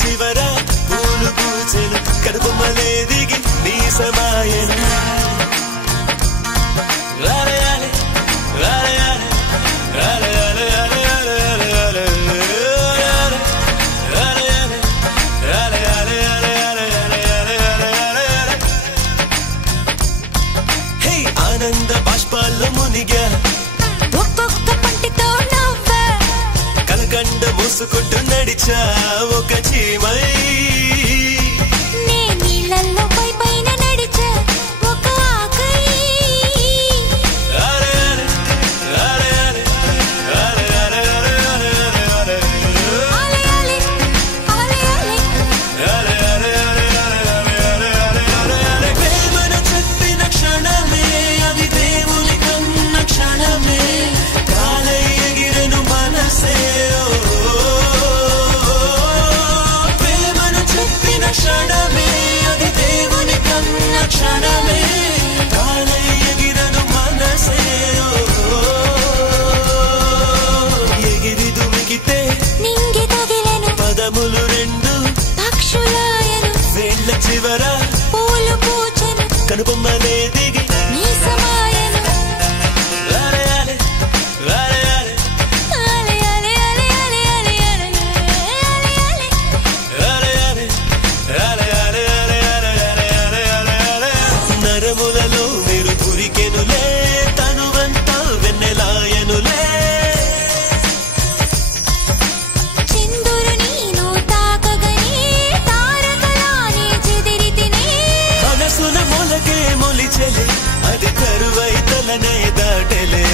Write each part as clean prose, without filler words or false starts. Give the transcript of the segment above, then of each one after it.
చివర పూలు పూచెను కనుబొమ్మలే దిగి నీ సమాయను ఆనంద బాష్పాల్లో మునిగా ఒక్కొక్క పంటితో నవ్వా కలకండ మూసుకుంటూ నడిచా ఒక చీమై నే నీళ్ళల్లో పైన నడిచా ఒక ఆకై ప్రేమను చెప్పిన క్షణమే అది దేవుని కన్న క్షణమే కాలై ఎగిరెను మనసే ప్రేమను చెప్పిన క్షణమే అది దేవుని కన్న క్షణమే కాలై ఎగిరెను మనసే ఎగిరి దుమికితే నింగి తగిలెను పదములు రెండు పక్షులాయను వేళ్ళ చివర పూలు పూచెను కనుబొమ్మలే దిగి నీ సమాయను అరే అరే అరే అరే అలే అలే అలే అలే అలే అలే అలే అలే నరములలో మీరు కురికెనులే తనువంతా వెన్నెలాయనులే చిందురు నీను తాకగనే తారకలానే చెదిరితినే మనసున మొలకే మొలిచెలే అది కరువై తలనే దాటెలే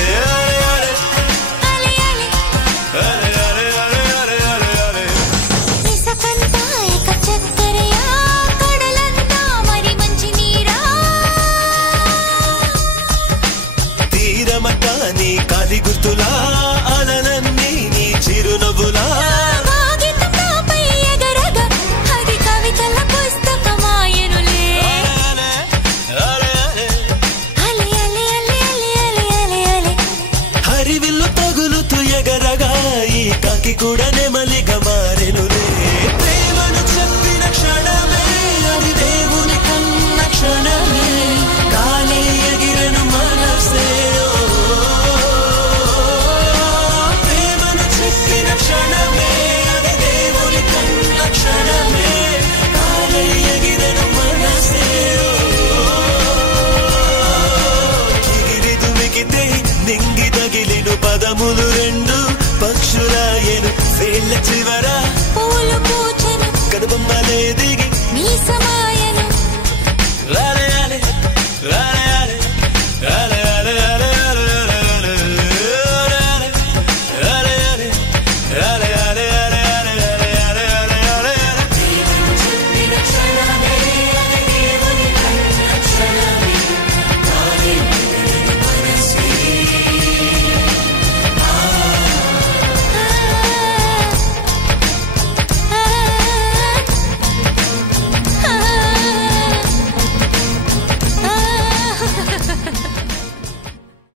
అరే అలే అలే అరే అరే అరే అరే అరే ఇసకంతా ఏక చక్కరయా కడలంతా మరి మంచి నీరా తీరమట నీ కాలి గుర్తులా అలనన్నీ నీ చిరునవ్వులా కాగితం నాపై ఎగరగా అది కవితల పుస్తకమాయనులే అరే అరే అరే అలే అలే అలే అలే అలే అలే అలే హరివిల్లు తగులుతూ ఎగరగా ఈ కాకి కూడా